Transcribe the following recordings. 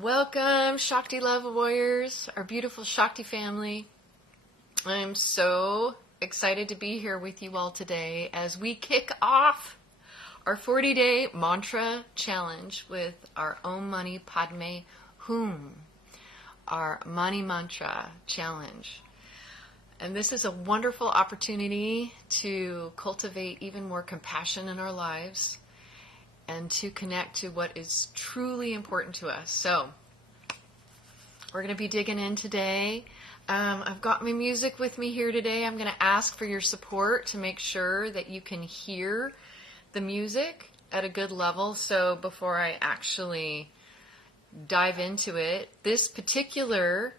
Welcome, Shakti Love Warriors, our beautiful Shakti family. I'm so excited to be here with you all today as we kick off our 40-day mantra challenge with our Om Mani Padme Hum, our Mani Mantra challenge. And this is a wonderful opportunity to cultivate even more compassion in our lives and to connect to what is truly important to us. So, we're going to be digging in today. I've got my music with me here today. I'm going to ask for your support to make sure that you can hear the music at a good level. So before I actually dive into it, this particular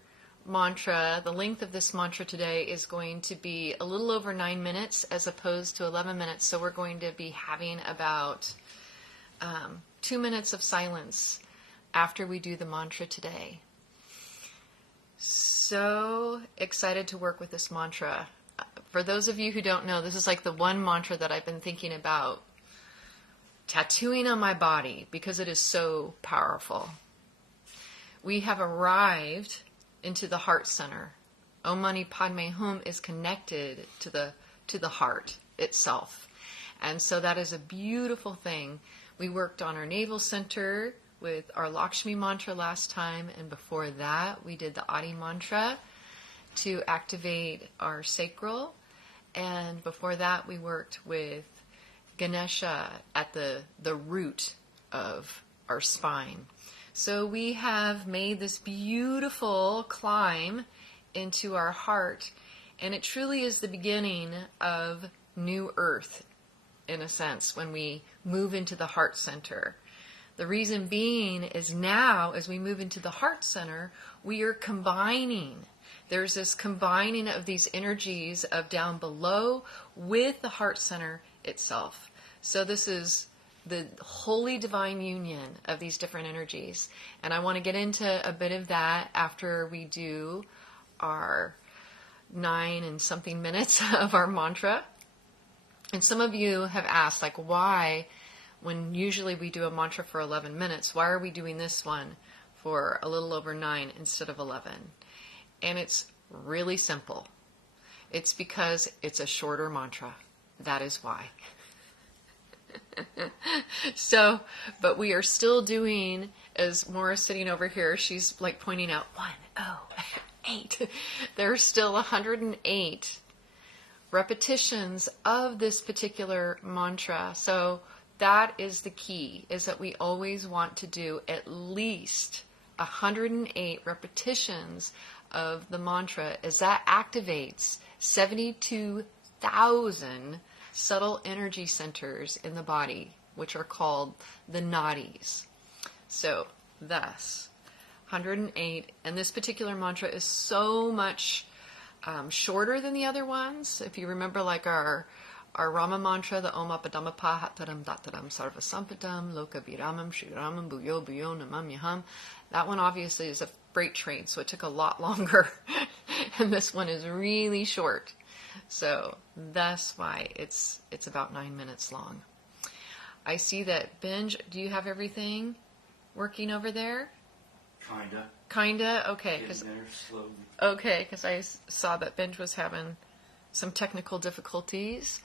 mantra, the length of this mantra today is going to be a little over 9 minutes as opposed to 11 minutes. So we're going to be having about 2 minutes of silence after we do the mantra today. So excited to work with this mantra. For those of you who don't know, this is like the one mantra that I've been thinking about tattooing on my body because it is so powerful. We have arrived into the heart center. Om Mani Padme Hum is connected to the heart itself. And so that is a beautiful thing. We worked on our navel center with our Lakshmi mantra last time, and before that we did the Adi mantra to activate our sacral, and before that we worked with Ganesha at the root of our spine. So we have made this beautiful climb into our heart, and it truly is the beginning of new earth, in a sense, when we move into the heart center. The reason being is now, as we move into the heart center, we are combining. There's this combining of these energies of down below with the heart center itself. So this is the holy divine union of these different energies. And I want to get into a bit of that after we do our 9 and something minutes of our mantra. And some of you have asked, like, why, when usually we do a mantra for 11 minutes, why are we doing this one for a little over 9 instead of 11? And it's really simple. It's because it's a shorter mantra. That is why. So, but we are still doing, as Maura's sitting over here, she's like pointing out 108. There are still 108 repetitions of this particular mantra. So that is the key, is that we always want to do at least 108 repetitions of the mantra, as that activates 72,000 subtle energy centers in the body, which are called the nadis. So thus 108, and this particular mantra is so much shorter than the other ones. If you remember, like our Rama mantra, the Om Apadamapa Hataram Dataram Sarva Sampadam Loka Viramam Shri Ramam Bhuyo Bhuyo Namam Yaham. That one obviously is a freight train, so it took a lot longer. And this one is really short. So that's why it's about 9 minutes long. I see that Benj, do you have everything working over there? Kinda? Okay. Because I saw that Benj was having some technical difficulties.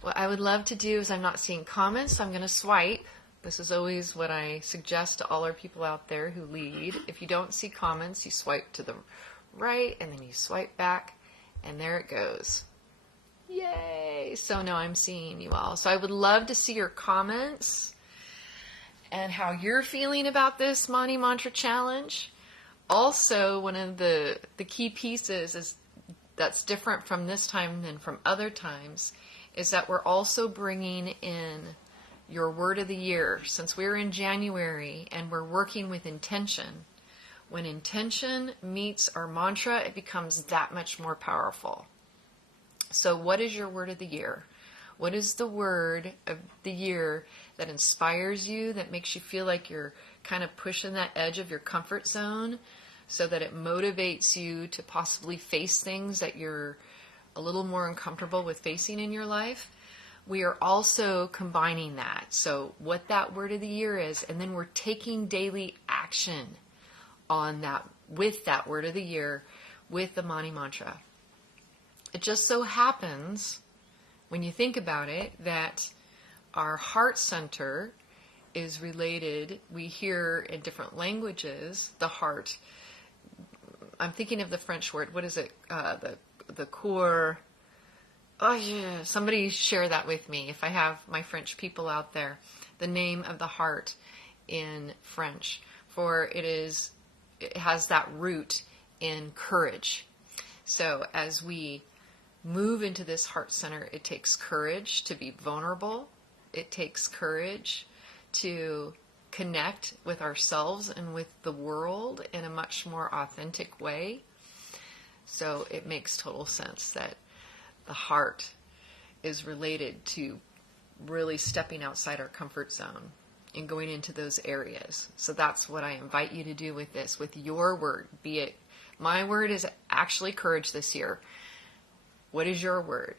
What I would love to do is, I'm not seeing comments, so I'm going to swipe. This is always what I suggest to all our people out there who lead. If you don't see comments, you swipe to the right, and then you swipe back, and there it goes. Yay! So now I'm seeing you all. So I would love to see your comments and how you're feeling about this Mani Mantra Challenge. Also, one of the key pieces is that's different from this time than from other times is that we're also bringing in your word of the year. Since we're in January and we're working with intention, when intention meets our mantra, it becomes that much more powerful. So what is your word of the year? What is the word of the year that inspires you, that makes you feel like you're kind of pushing that edge of your comfort zone, so that it motivates you to possibly face things that you're a little more uncomfortable with facing in your life? We are also combining that. So what that word of the year is, and then we're taking daily action on that, with that word of the year, with the Mani mantra. It just so happens, when you think about it, that our heart center is related. We hear in different languages the heart. I'm thinking of the French word. What is it? The core. Oh yeah. Somebody share that with me. If I have my French people out there, the name of the heart in French, for it has that root in courage. So as we move into this heart center, it takes courage to be vulnerable. It takes courage to connect with ourselves and with the world in a much more authentic way. So it makes total sense that the heart is related to really stepping outside our comfort zone and going into those areas. So that's what I invite you to do with this, with your word. Be it, my word is actually courage this year. What is your word?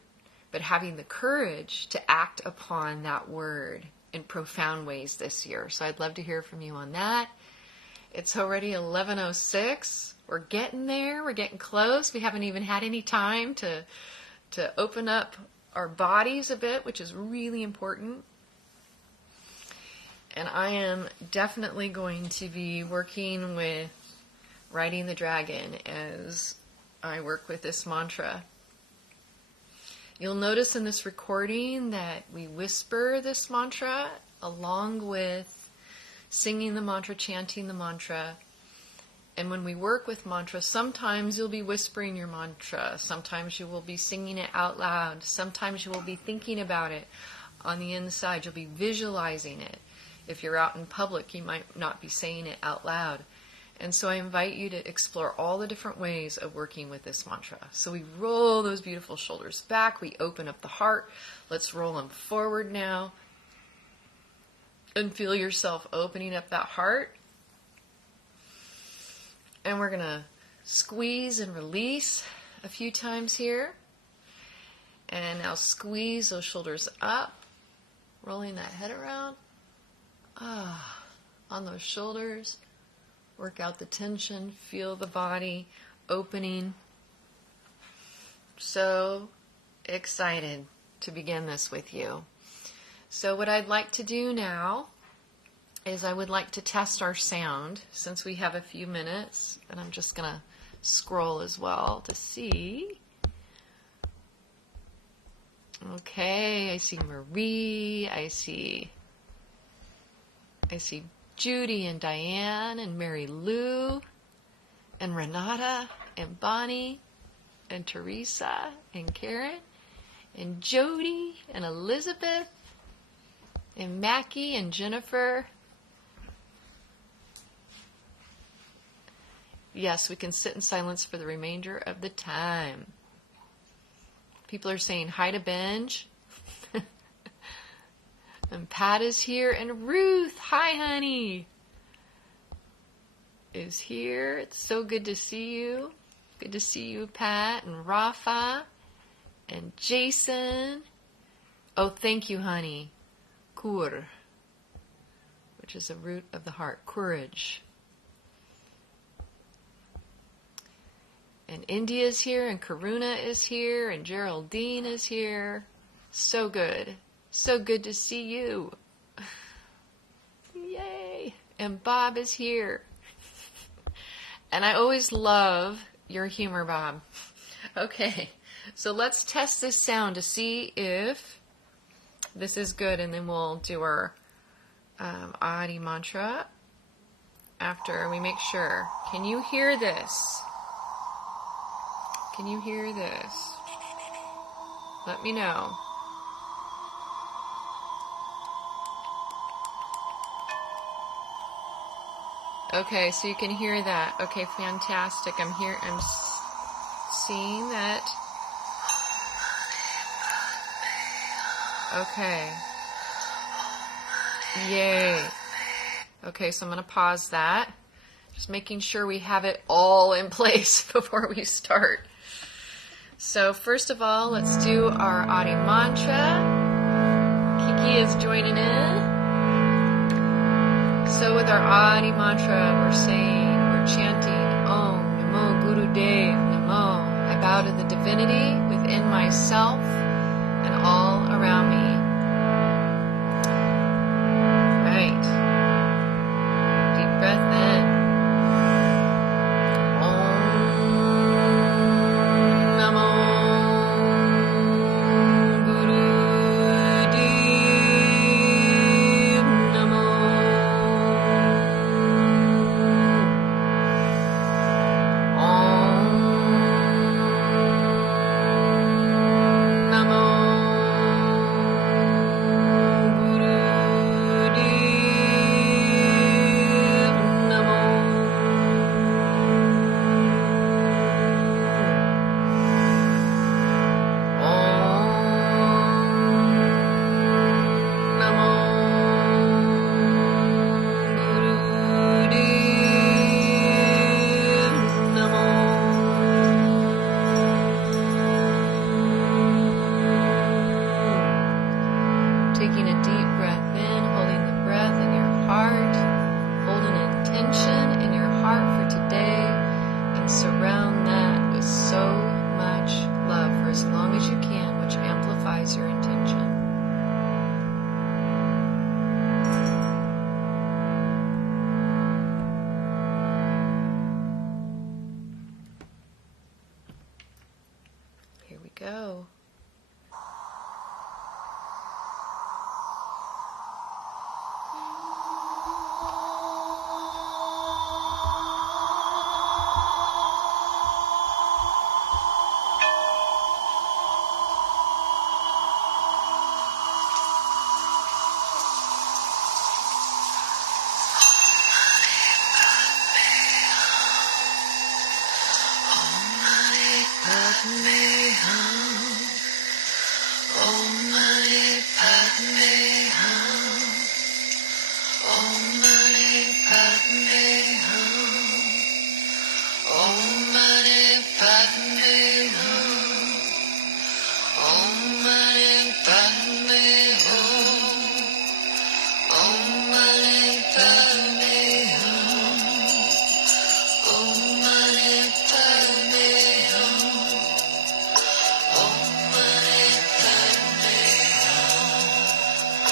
But having the courage to act upon that word in profound ways this year. So I'd love to hear from you on that. It's already 11:06. We're getting there. We're getting close. We haven't even had any time to open up our bodies a bit, which is really important. And I am definitely going to be working with riding the dragon as I work with this mantra. You'll notice in this recording that we whisper this mantra along with singing the mantra, chanting the mantra. And when we work with mantra, sometimes you'll be whispering your mantra. Sometimes you will be singing it out loud. Sometimes you will be thinking about it on the inside. You'll be visualizing it. If you're out in public, you might not be saying it out loud. And so I invite you to explore all the different ways of working with this mantra. So we roll those beautiful shoulders back. We open up the heart. Let's roll them forward now. And feel yourself opening up that heart. And we're going to squeeze and release a few times here. And now squeeze those shoulders up. Rolling that head around. On those shoulders. Work out the tension, feel the body opening. So excited to begin this with you. So what I'd like to do now is I would like to test our sound since we have a few minutes, and I'm just going to scroll as well to see. Okay, I see Marie, I see Judy and Diane and Mary Lou and Renata and Bonnie and Teresa and Karen and Jody and Elizabeth and Mackie and Jennifer. Yes, we can sit in silence for the remainder of the time. People are saying hi to Benj. And Pat is here, and Ruth, hi honey, is here. It's so good to see you. Good to see you, Pat, and Rafa, and Jason. Oh, thank you, honey. Kur, which is a root of the heart, courage. And India's here, and Karuna is here, and Geraldine is here. So good. So good to see you. Yay. And Bob is here. And I always love your humor, Bob. Okay, so let's test this sound to see if this is good, and then we'll do our Adi mantra after we make sure. Can you hear this? Can you hear this? Let me know. Okay, so you can hear that. Okay, fantastic. I'm seeing that. Okay. Yay. Okay, so I'm going to pause that. Just making sure we have it all in place before we start. So first of all, let's do our Adi mantra. Kiki is joining in. So with our Adi mantra, we're chanting Om Namo Gurudev Namo. I bow to the divinity within myself and all around me. Right. Deep breath in. Taking a deep breath in, holding the breath in your heart, hold an intention in your heart for today, and surround that with so much love for as long as you can, which amplifies your intention. Here we go. Padme hum, Om Mani Padme hum, Om Mani Padme hum, Om Mani Padme hum, Om Mani Padme hum, Om Mani Padme hum, Om Mani Padme hum. Om Mani Padme hum.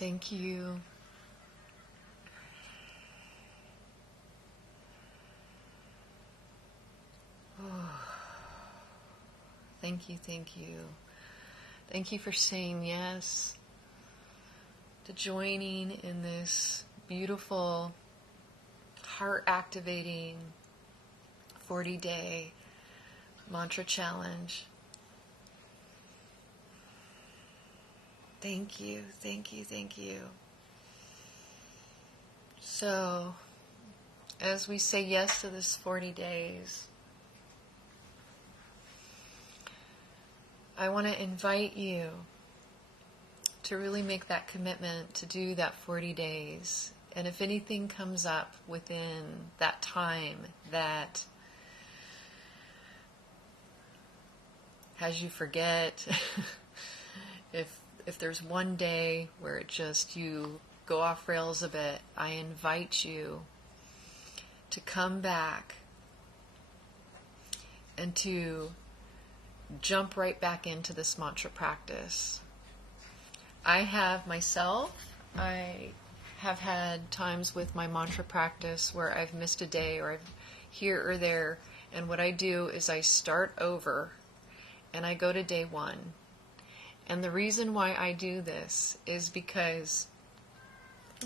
Thank you. Oh. Thank you, thank you. Thank you for saying yes to joining in this beautiful, heart-activating 40-day mantra challenge. Thank you, thank you, thank you. So, as we say yes to this 40 days, I want to invite you to really make that commitment to do that 40 days. And if anything comes up within that time that has you forget, if there's one day where it just you go off rails a bit, I invite you to come back and to jump right back into this mantra practice. I have had times with my mantra practice where I've missed a day or I've here or there, and what I do is I start over and I go to day 1. And the reason why I do this is because,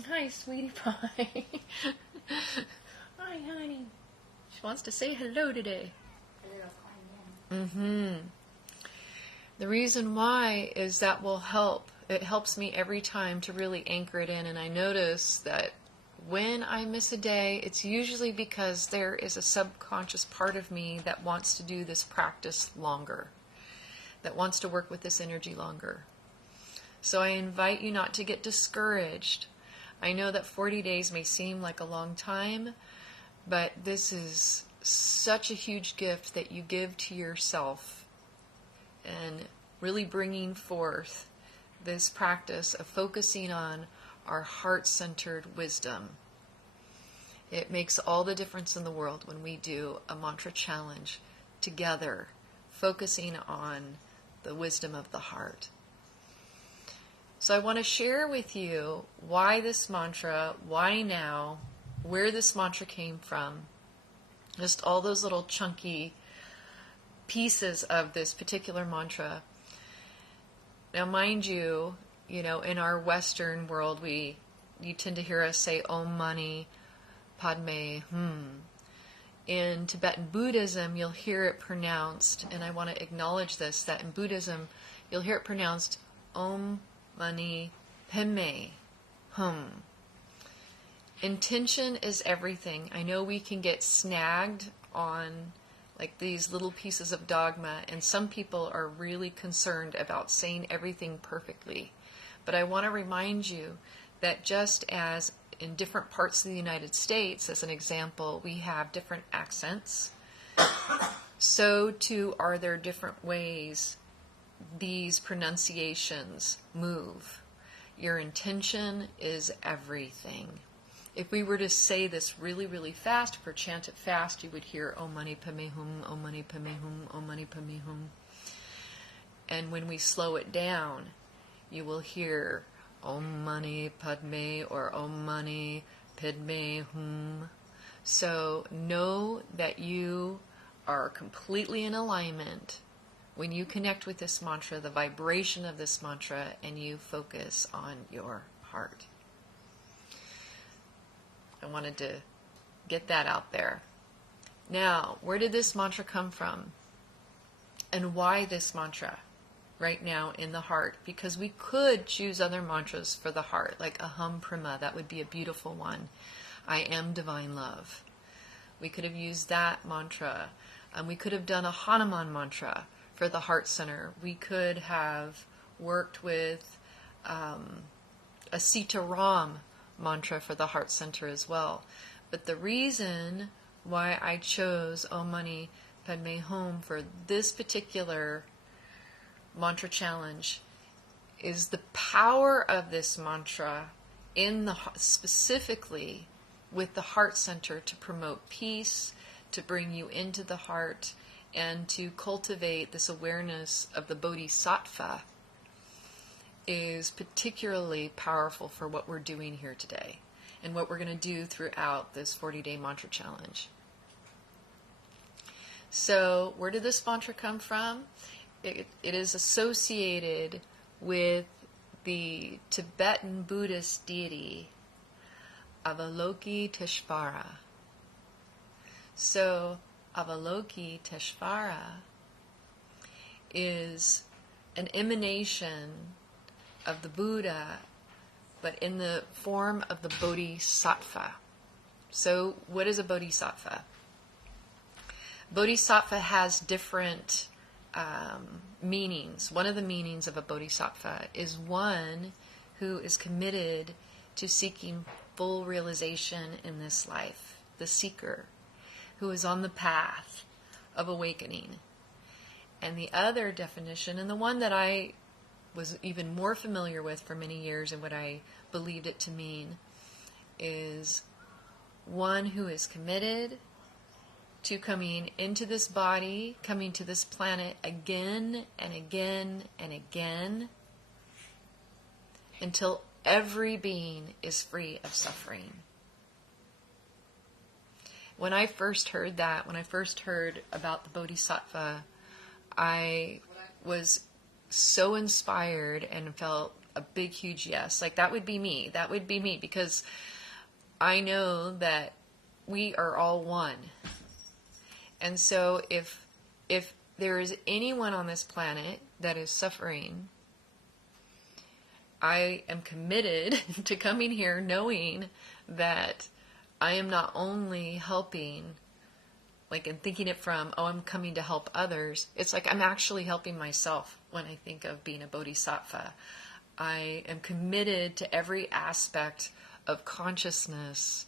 hi, sweetie pie. Hi, honey. She wants to say hello today. The reason why is that will help. It helps me every time to really anchor it in. And I notice that when I miss a day, it's usually because there is a subconscious part of me that wants to do this practice longer, that wants to work with this energy longer. So I invite you not to get discouraged. I know that 40 days may seem like a long time, but this is such a huge gift that you give to yourself, and really bringing forth this practice of focusing on our heart-centered wisdom. It makes all the difference in the world when we do a mantra challenge together, focusing on the wisdom of the heart. So I want to share with you why this mantra, why now, where this mantra came from, just all those little chunky pieces of this particular mantra. Now, mind you, in our Western world, you tend to hear us say Om Mani Padme Hum. In Tibetan Buddhism, you'll hear it pronounced, and I want to acknowledge this, that in Buddhism, you'll hear it pronounced Om Mani Padme Hum. Intention is everything. I know we can get snagged on like these little pieces of dogma, and some people are really concerned about saying everything perfectly. But I want to remind you that just as in different parts of the United States, as an example, we have different accents, so too are there different ways these pronunciations move. Your intention is everything. If we were to say this really, really fast, or chant it fast, you would hear Om Mani Padme Hum, Om Mani Padme Hum, Om Mani Padme Hum. And when we slow it down, you will hear Om Mani Padme or Om Mani Padme Hum. So know that you are completely in alignment when you connect with this mantra, the vibration of this mantra, and you focus on your heart. I wanted to get that out there. Now, where did this mantra come from? And why this mantra right now in the heart? Because we could choose other mantras for the heart, like Aham Prima. That would be a beautiful one. I am divine love. We could have used that mantra. We could have done a Hanuman mantra for the heart center. We could have worked with a Sita Ram mantra for the heart center as well. But the reason why I chose Om Mani Padme Hum for this particular mantra challenge is the power of this mantra in the specifically with the heart center to promote peace, to bring you into the heart, and to cultivate this awareness of the bodhisattva. is particularly powerful for what we're doing here today and what we're going to do throughout this 40-day mantra challenge. So where did this mantra come from? It is associated with the Tibetan Buddhist deity Avalokiteshvara. So Avalokiteshvara is an emanation of the Buddha, but in the form of the Bodhisattva. So what is a Bodhisattva? Bodhisattva has different meanings. One of the meanings of a Bodhisattva is one who is committed to seeking full realization in this life, the seeker, who is on the path of awakening. And the other definition, and the one that I was even more familiar with for many years and what I believed it to mean, is one who is committed to coming into this body, coming to this planet again and again and again until every being is free of suffering. When I first heard that, when I first heard about the Bodhisattva, I was so inspired and felt a big, huge yes. Like, that would be me. That would be me, because I know that we are all one. And so if there is anyone on this planet that is suffering, I am committed to coming here knowing that I am not only helping, like, and thinking it from, oh, I'm coming to help others. It's like I'm actually helping myself when I think of being a bodhisattva. I am committed to every aspect of consciousness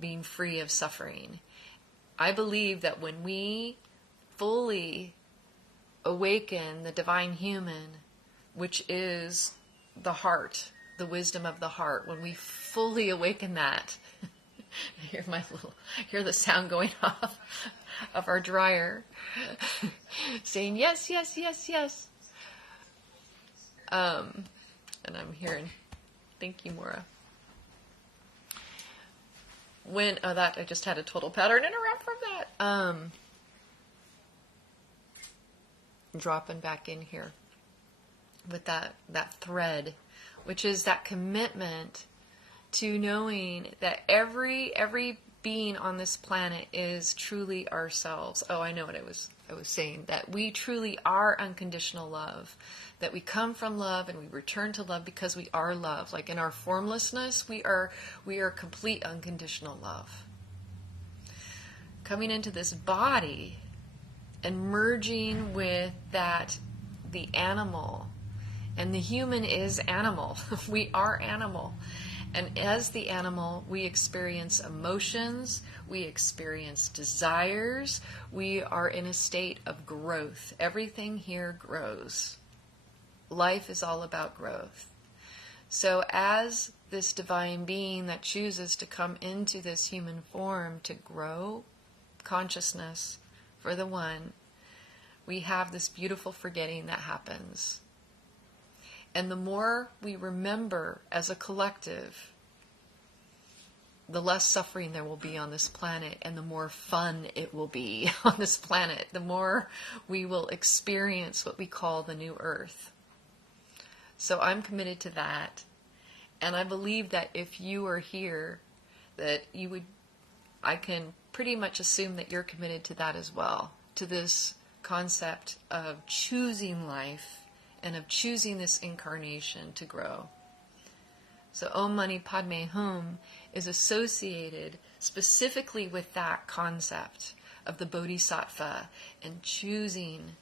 being free of suffering. I believe that when we fully awaken the divine human, which is the heart, the wisdom of the heart, when we fully awaken that, hear the sound going off of our dryer, saying yes, yes, yes, yes. And I'm hearing, thank you, Maura. I just had a total pattern interrupt from that. Dropping back in here with that thread, which is that commitment to knowing that every being on this planet is truly ourselves. Oh, I know what I was saying, that we truly are unconditional love, that we come from love and we return to love because we are love. Like, in our formlessness, we are complete unconditional love. Coming into this body and merging with that, the animal, and the human is animal. We are animal. And as the animal, we experience emotions, we experience desires, we are in a state of growth. Everything here grows. Life is all about growth. So as this divine being that chooses to come into this human form to grow consciousness for the one, we have this beautiful forgetting that happens. And the more we remember as a collective, the less suffering there will be on this planet, and the more fun it will be on this planet. The more we will experience what we call the new earth. So I'm committed to that. And I believe that if you are here, that I can pretty much assume that you're committed to that as well, to this concept of choosing life and of choosing this incarnation to grow. So Om Mani Padme Hum is associated specifically with that concept of the Bodhisattva and choosing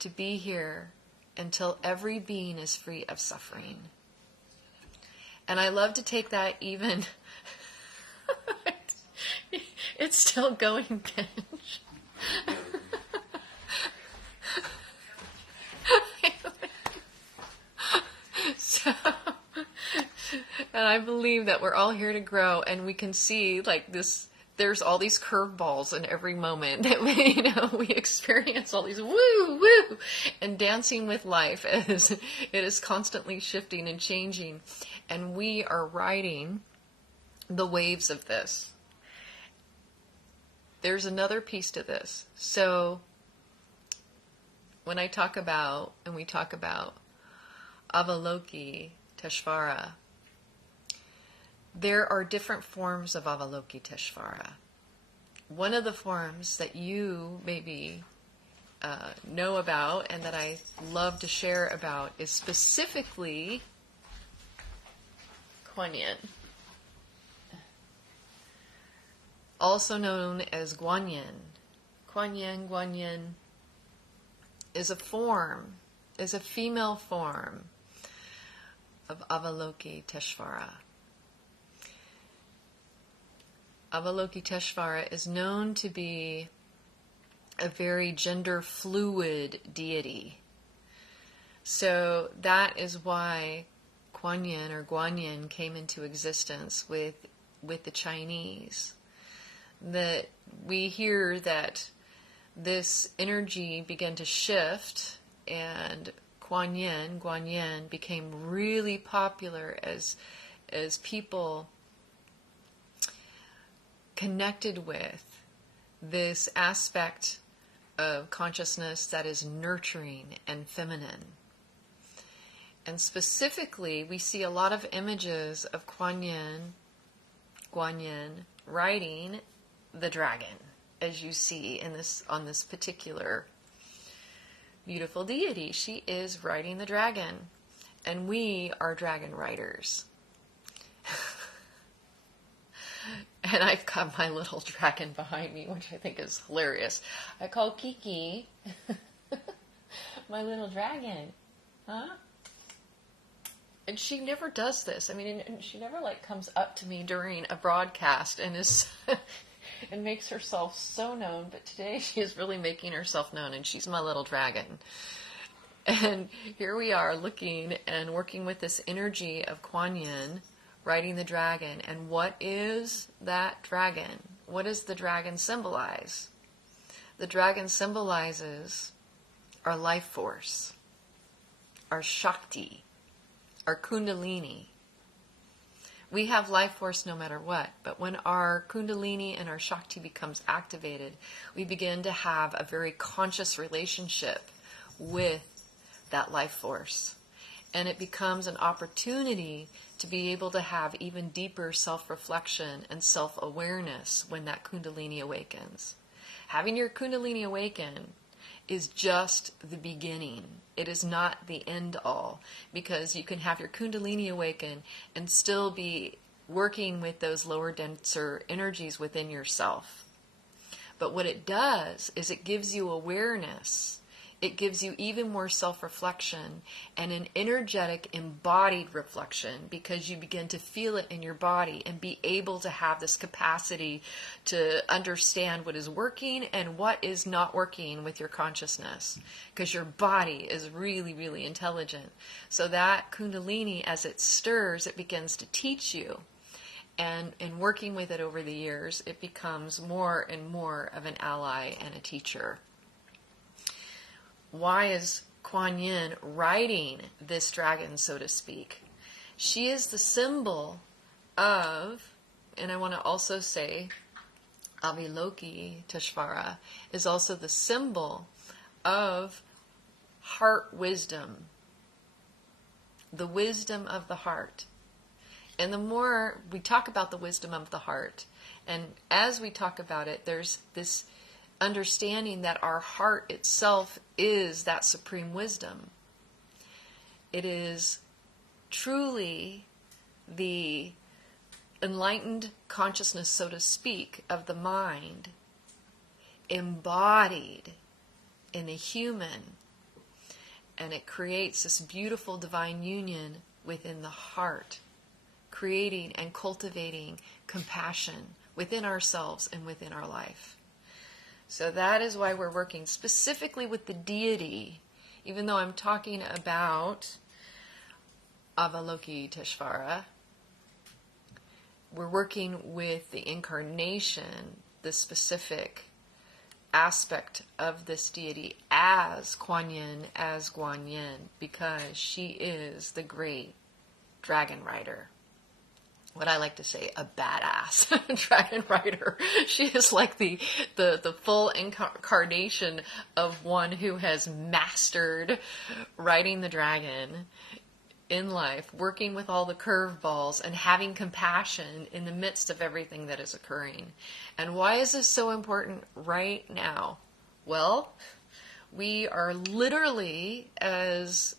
to be here until every being is free of suffering. And I love to take that even... It's still going, Benj. And I believe that we're all here to grow, and we can see like this there's all these curveballs in every moment that we experience all these woo woo and dancing with life as it is constantly shifting and changing, and we are riding the waves of this. There's another piece to this. So when I talk about, and we talk about Avalokiteshvara, there are different forms of Avalokiteshvara. One of the forms that you maybe know about and that I love to share about is specifically Kuan Yin, also known as Guan Yin. Guan Yin is a form, is a female form of Avalokiteshvara. Avalokiteshvara is known to be a very gender fluid deity. So that is why Kuan Yin or Guan Yin came into existence with the Chinese. That we hear that this energy began to shift, and Guan Yin became really popular as people connected with this aspect of consciousness that is nurturing and feminine. And specifically, we see a lot of images of Guan Yin riding the dragon, as you see in on this particular beautiful deity. She is riding the dragon, and we are dragon riders. And I've got my little dragon behind me, which I think is hilarious. I call Kiki my little dragon. Huh? And she never does this. I mean, and she never comes up to me during a broadcast and is and makes herself so known. But today she is really making herself known, and she's my little dragon. And here we are looking and working with this energy of Kuan Yin, riding the dragon. And what is that dragon? What does the dragon symbolize? The dragon symbolizes our life force, our Shakti, our Kundalini. We have life force no matter what, but when our Kundalini and our Shakti becomes activated, we begin to have a very conscious relationship with that life force. And it becomes an opportunity to be able to have even deeper self-reflection and self-awareness when that Kundalini awakens. Having your Kundalini awaken is just the beginning. It is not the end all, because you can have your Kundalini awaken and still be working with those lower, denser energies within yourself. But what it does is it gives you awareness. It gives you even more self-reflection and an energetic, embodied reflection, because you begin to feel it in your body and be able to have this capacity to understand what is working and what is not working with your consciousness, because your body is really, really intelligent. So that Kundalini, as it stirs, it begins to teach you. And in working with it over the years, it becomes more and more of an ally and a teacher. Why is Kuan Yin riding this dragon, so to speak? She is the symbol of, and I want to also say, Avalokiteshvara is also the symbol of heart wisdom, the wisdom of the heart. And the more we talk about the wisdom of the heart, and as we talk about it, there's this understanding that our heart itself is that supreme wisdom. It is truly the enlightened consciousness, so to speak, of the mind embodied in a human. And it creates this beautiful divine union within the heart, creating and cultivating compassion within ourselves and within our life. So that is why we're working specifically with the deity, even though I'm talking about Avalokiteshvara. we're working with the incarnation, the specific aspect of this deity as Kuan Yin, as Guan Yin, because she is the great dragon rider. What I like to say, a badass dragon rider. She is like the full incarnation of one who has mastered riding the dragon in life, working with all the curveballs and having compassion in the midst of everything that is occurring. And why is this so important right now? Well, we are literally, as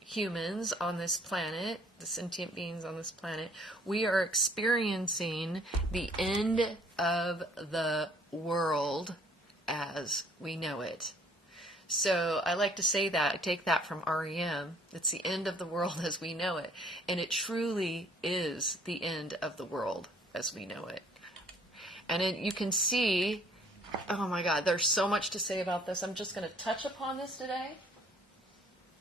humans on this planet, the sentient beings on this planet, we are experiencing the end of the world as we know it. So I like to say that, I take that from REM, it's the end of the world as we know it. And it truly is the end of the world as we know it. And you can see, oh my God, there's so much to say about this. I'm just going to touch upon this today.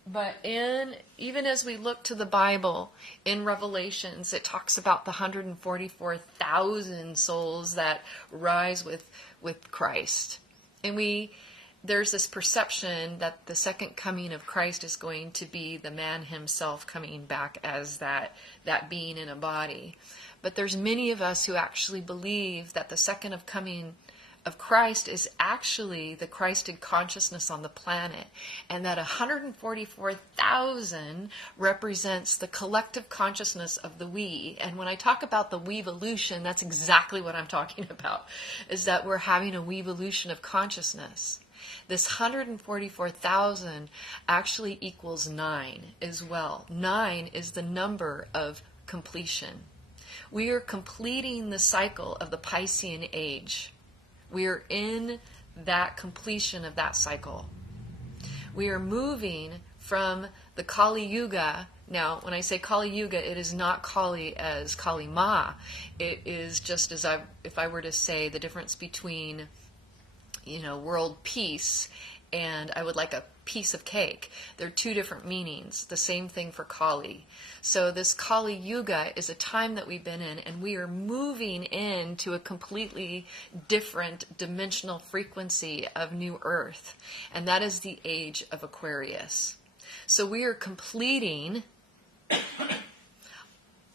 But even as we look to the Bible, in Revelations, it talks about the 144,000 souls that rise with Christ. And there's this perception that the second coming of Christ is going to be the man himself coming back as that being in a body. But there's many of us who actually believe that the second coming of Christ is actually the Christed consciousness on the planet, and that 144,000 represents the collective consciousness of the we. And when I talk about the we-evolution, that's exactly what I'm talking about, is that we're having a we-evolution of consciousness. This 144,000 actually equals 9 as well. 9 is the number of completion. We are completing the cycle of the Piscean age. We are in that completion of that cycle. We are moving from the Kali Yuga. Now, when I say Kali Yuga, it is not Kali as Kali Ma. It is just as if I were to say the difference between, world peace and I would like a piece of cake. They're two different meanings. The same thing for Kali. So this Kali Yuga is a time that we've been in, and we are moving into a completely different dimensional frequency of New Earth. And that is the age of Aquarius. So we are completing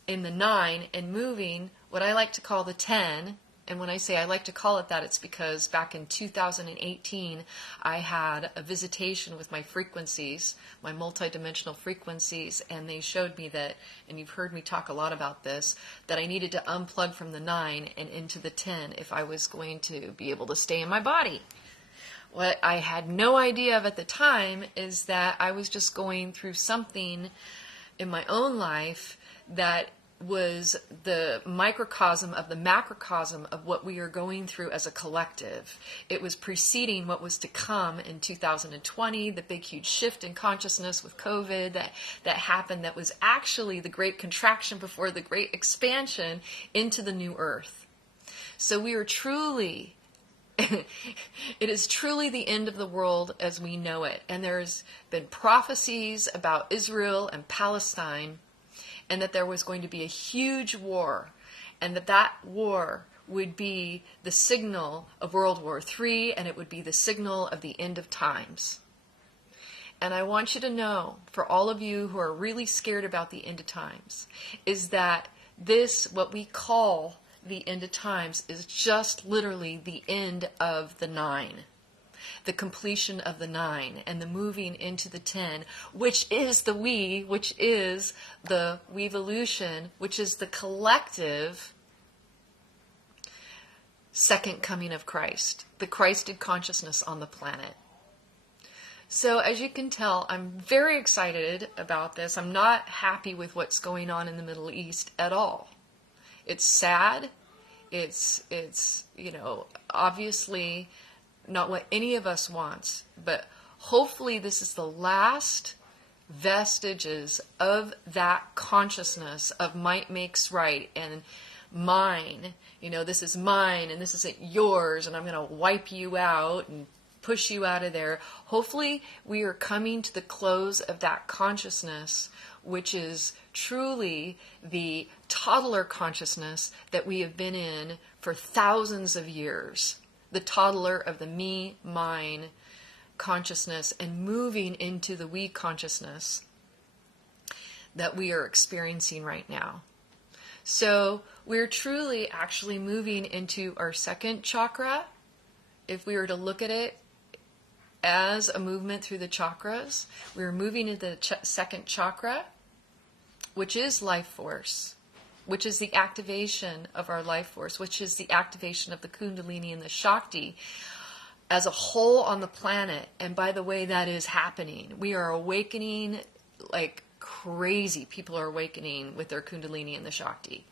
in the 9 and moving what I like to call the 10. And when I say I like to call it that, it's because back in 2018, I had a visitation with my frequencies, my multidimensional frequencies, and they showed me that, and you've heard me talk a lot about this, that I needed to unplug from the 9 and into the 10 if I was going to be able to stay in my body. What I had no idea of at the time is that I was just going through something in my own life that was the microcosm of the macrocosm of what we are going through as a collective. It was preceding what was to come in 2020, the big huge shift in consciousness with COVID that happened, that was actually the great contraction before the great expansion into the new earth. So we are truly, it is truly the end of the world as we know it. And there's been prophecies about Israel and Palestine, and that there was going to be a huge war, and that war would be the signal of World War III, and it would be the signal of the end of times. And I want you to know, for all of you who are really scared about the end of times, is that this, what we call the end of times, is just literally the end of the 9. The completion of the 9 and the moving into the 10, which is the we, which is the weevolution, which is the collective second coming of Christ, the Christed consciousness on the planet. So as you can tell, I'm very excited about this. I'm not happy with what's going on in the Middle East at all. It's sad. It's obviously not what any of us wants, but hopefully this is the last vestiges of that consciousness of might makes right and mine. This is mine and this isn't yours, and I'm going to wipe you out and push you out of there. Hopefully we are coming to the close of that consciousness which is truly the toddler consciousness that we have been in for thousands of years. The toddler of the me, mine consciousness, and moving into the we consciousness that we are experiencing right now. So we're truly actually moving into our second chakra. If we were to look at it as a movement through the chakras, we're moving into the second chakra, which is life force, which is the activation of our life force, which is the activation of the Kundalini and the Shakti as a whole on the planet. And by the way, that is happening. We are awakening like crazy. People are awakening with their Kundalini and the Shakti.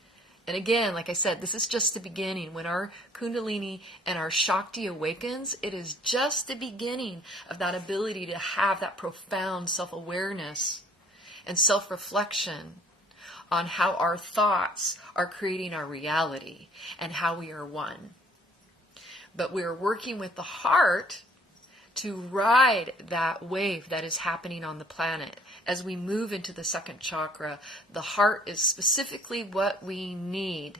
And again, like I said, this is just the beginning. When our Kundalini and our Shakti awakens, it is just the beginning of that ability to have that profound self-awareness and self-reflection on how our thoughts are creating our reality and how we are one. But we're working with the heart to ride that wave that is happening on the planet. As we move into the second chakra, the heart is specifically what we need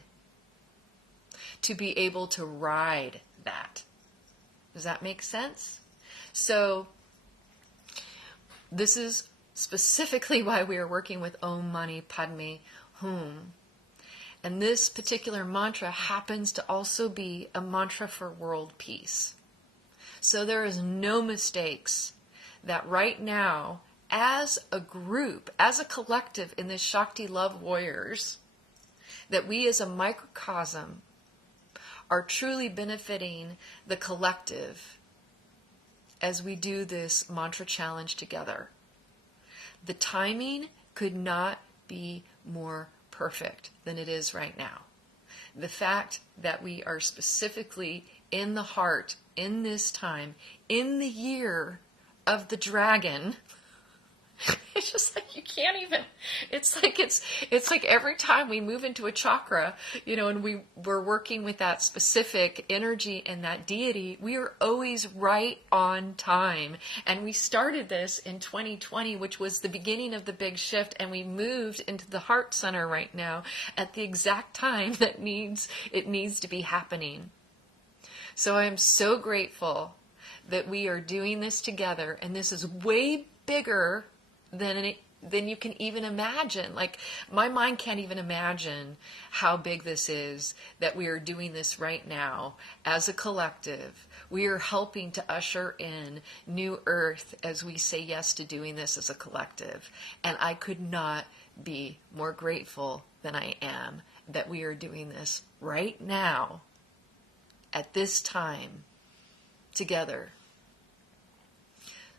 to be able to ride that. Does that make sense? So this is specifically why we are working with Om Mani Padme Hum. And this particular mantra happens to also be a mantra for world peace. So there is no mistakes that right now, as a group, as a collective in this Shakti Love Warriors, that we as a microcosm are truly benefiting the collective as we do this mantra challenge together. The timing could not be more perfect than it is right now. The fact that we are specifically in the heart, in this time, in the year of the dragon, it's just like you can't even, it's like every time we move into a chakra, and we're working with that specific energy and that deity, we are always right on time. And we started this in 2020, which was the beginning of the big shift, and we moved into the heart center right now at the exact time that it needs to be happening. So I am so grateful that we are doing this together, and this is way bigger than you can even imagine. Like, my mind can't even imagine how big this is, that we are doing this right now as a collective. We are helping to usher in new earth as we say yes to doing this as a collective. And I could not be more grateful than I am that we are doing this right now at this time together.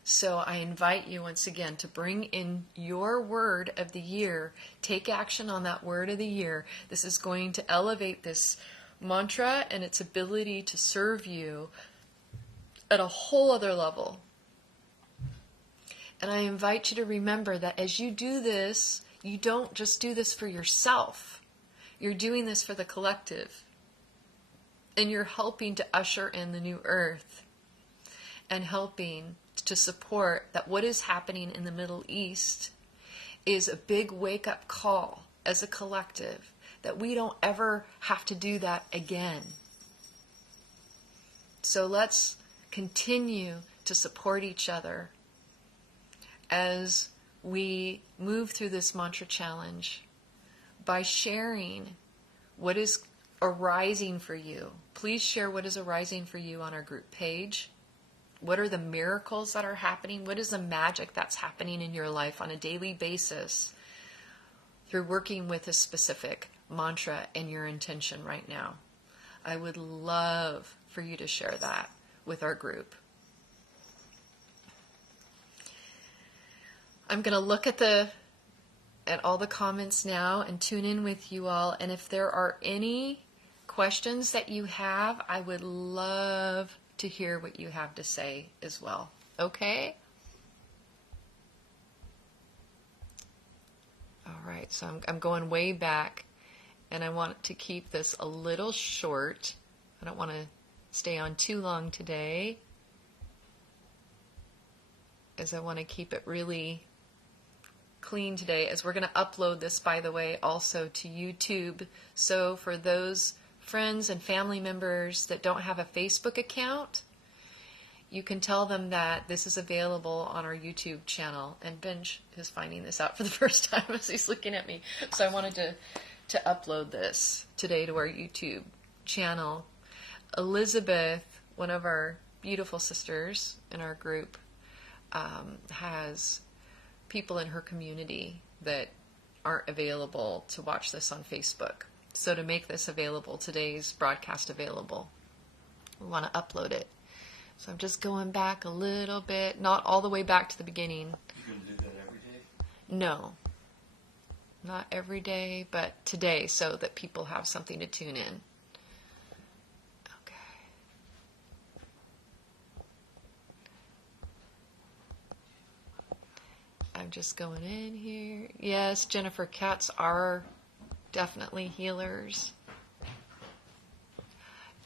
So I invite you once again to bring in your word of the year. Take action on that word of the year. This is going to elevate this mantra and its ability to serve you at a whole other level. And I invite you to remember that as you do this, you don't just do this for yourself. You're doing this for the collective. And you're helping to usher in the new earth and helping to support that what is happening in the Middle East is a big wake-up call as a collective, that we don't ever have to do that again. So let's continue to support each other as we move through this mantra challenge by sharing what is arising for you. Please share what is arising for you on our group page. What are the miracles that are happening? What is the magic that's happening in your life on a daily basis through working with a specific mantra and your intention right now? I would love for you to share that with our group. I'm going to look at all the comments now and tune in with you all. And if there are any questions that you have, I would love to hear what you have to say as well. Okay? All right, so I'm going way back, and I want to keep this a little short. I don't want to stay on too long today, as I want to keep it really clean today, as we're going to upload this, by the way, also to YouTube. So for those friends and family members that don't have a Facebook account, you can tell them that this is available on our YouTube channel. And Benj is finding this out for the first time as he's looking at me. So I wanted to upload this today to our YouTube channel. Elizabeth, one of our beautiful sisters in our group, has people in her community that aren't available to watch this on Facebook. So to make this available, today's broadcast available, we want to upload it. So I'm just going back a little bit, not all the way back to the beginning. You can do that every day? No, not every day, but today, so that people have something to tune in. Okay. I'm just going in here. Yes, Jennifer, cats are definitely healers.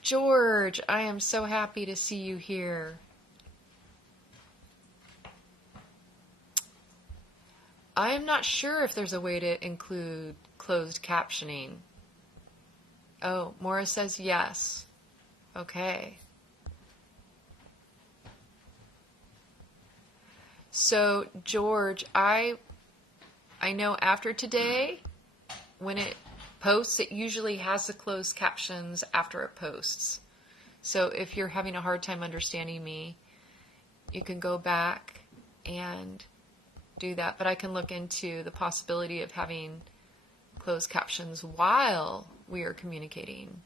George, I am so happy to see you here. I am not sure if there's a way to include closed captioning. Oh, Maura says yes. Okay. So, George, I know after today, when it posts, it usually has the closed captions after it posts. So if you're having a hard time understanding me, you can go back and do that. But I can look into the possibility of having closed captions while we are communicating.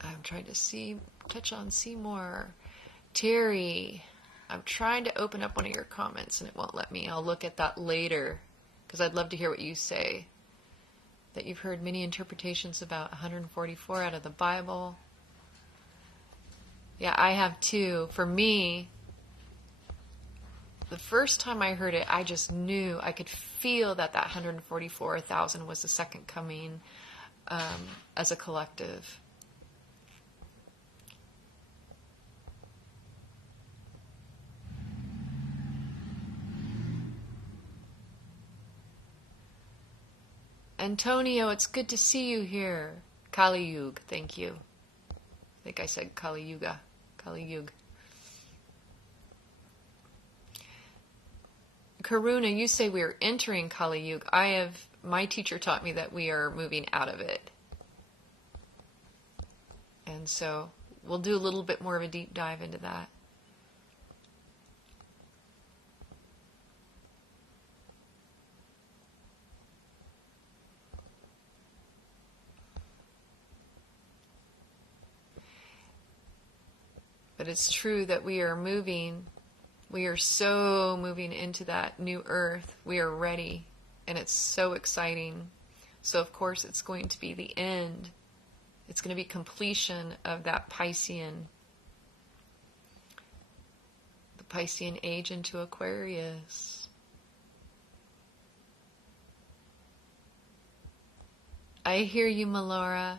I'm trying to touch on Seymour. Terry, I'm trying to open up one of your comments and it won't let me. I'll look at that later because I'd love to hear what you say. That you've heard many interpretations about 144 out of the Bible. Yeah, I have too. For me, the first time I heard it, I just knew, I could feel that 144,000 was the second coming as a collective. Antonio, it's good to see you here. Kali Yug, thank you. I think I said Kali Yuga. Kali Yug. Karuna, you say we are entering Kali Yug. My teacher taught me that we are moving out of it. And so we'll do a little bit more of a deep dive into that. But it's true that we are so moving into that new earth. We are ready, and it's so exciting. So of course it's going to be the end. It's going to be completion of that Piscean, the Piscean age into Aquarius. I hear you, Melora.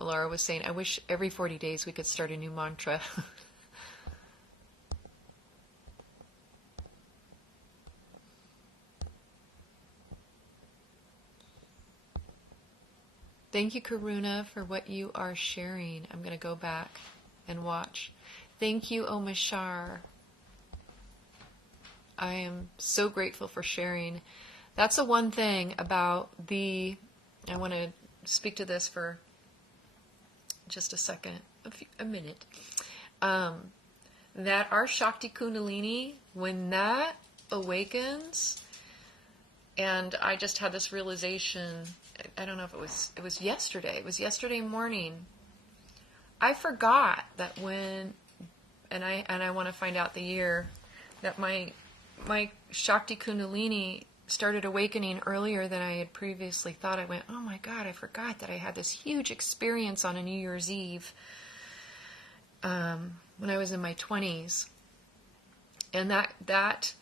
Laura was saying, I wish every 40 days we could start a new mantra. Thank you, Karuna, for what you are sharing. I'm going to go back and watch. Thank you, Omashar. I am so grateful for sharing. That's the one thing about I want to speak to this for just a minute, that our Shakti Kundalini, when that awakens, and I just had this realization, I don't know if it was yesterday morning, I forgot that when, and I want to find out the year, that my Shakti Kundalini started awakening earlier than I had previously thought. I went, oh my God, I forgot that I had this huge experience on a New Year's Eve when I was in my 20s. And that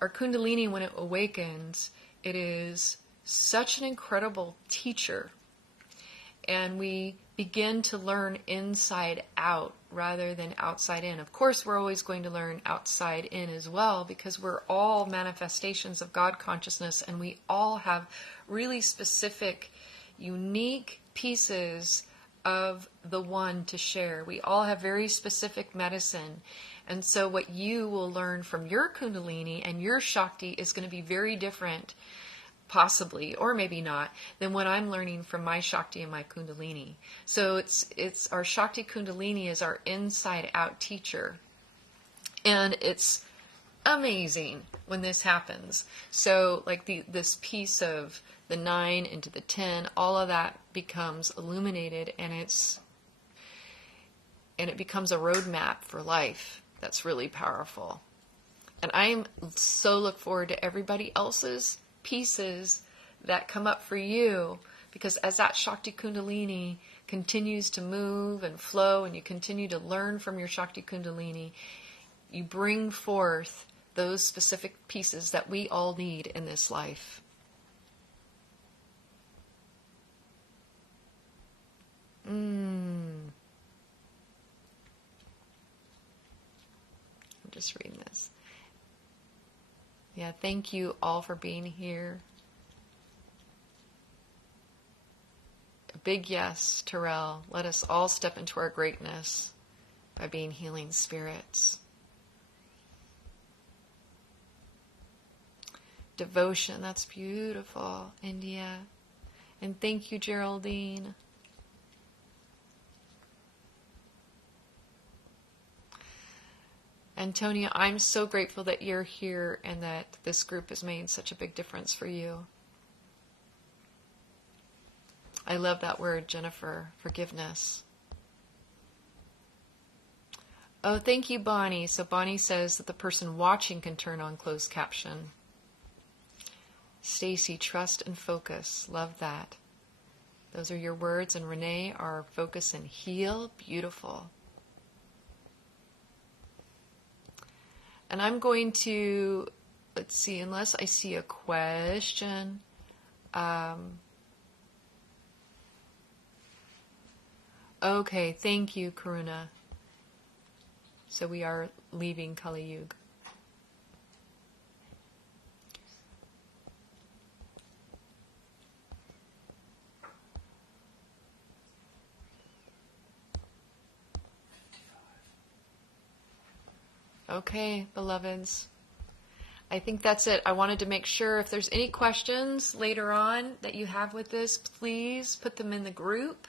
our Kundalini, when it awakens, it is such an incredible teacher. And we begin to learn inside out rather than outside in. Of course, we're always going to learn outside in as well, because we're all manifestations of God consciousness, and we all have really specific, unique pieces of the one to share. We all have very specific medicine. And so what you will learn from your Kundalini and your Shakti is going to be very different, possibly, or maybe not, than what I'm learning from my Shakti and my Kundalini. So it's our Shakti Kundalini is our inside out teacher. And it's amazing when this happens. So like this piece of the 9 into the 10, all of that becomes illuminated, and it becomes a roadmap for life that's really powerful. And I'm so look forward to everybody else's pieces that come up for you, because as that Shakti Kundalini continues to move and flow, and you continue to learn from your Shakti Kundalini, you bring forth those specific pieces that we all need in this life. I'm just reading this. Yeah, thank you all for being here. A big yes, Terrell. Let us all step into our greatness by being healing spirits. Devotion, that's beautiful, India. And thank you, Geraldine. Antonia, I'm so grateful that you're here and that this group has made such a big difference for you. I love that word, Jennifer, forgiveness. Oh, thank you, Bonnie. So Bonnie says that the person watching can turn on closed caption. Stacy, trust and focus. Love that. Those are your words, and Renee, our focus and heal. Beautiful. And I'm going to, let's see, unless I see a question. Okay, thank you, Karuna. So we are leaving Kali Yuga. Okay, beloveds. I think that's it. I wanted to make sure if there's any questions later on that you have with this, please put them in the group.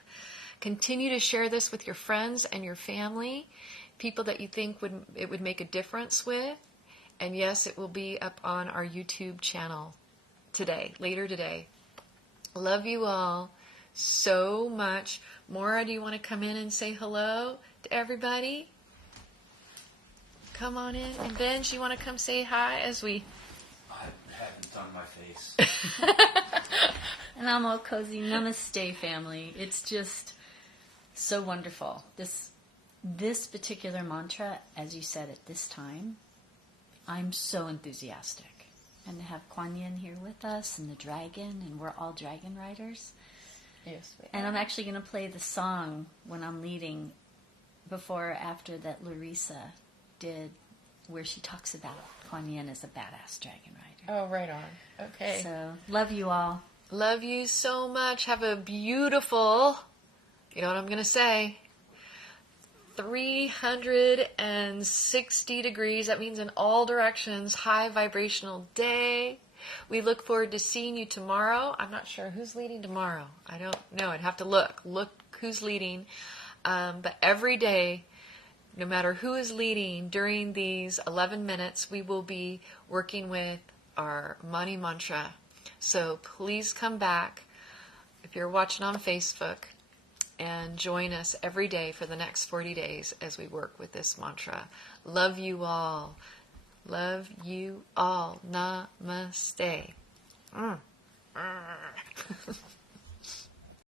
Continue to share this with your friends and your family, people that you think it would make a difference with. And yes, it will be up on our YouTube channel later today. Love you all so much. Maura, do you want to come in and say hello to everybody? Come on in. And Benj, you want to come say hi as we... I haven't done my face. And I'm all cozy. Namaste, family. It's just so wonderful. This particular mantra, as you said at this time, I'm so enthusiastic. And to have Kuan Yin here with us, and the dragon, and we're all dragon riders. Yes. And I'm actually going to play the song when I'm leading before or after that Larissa did, where she talks about Kuan Yin as a badass dragon rider. Oh, right on. Okay. So, love you all. Love you so much. Have a beautiful, you know what I'm going to say, 360 degrees. That means in all directions, high vibrational day. We look forward to seeing you tomorrow. I'm not sure who's leading tomorrow. I don't know. I'd have to look who's leading. But every day, no matter who is leading during these 11 minutes, we will be working with our money mantra. So please come back if you're watching on Facebook and join us every day for the next 40 days as we work with this mantra. Love you all. Love you all. Namaste.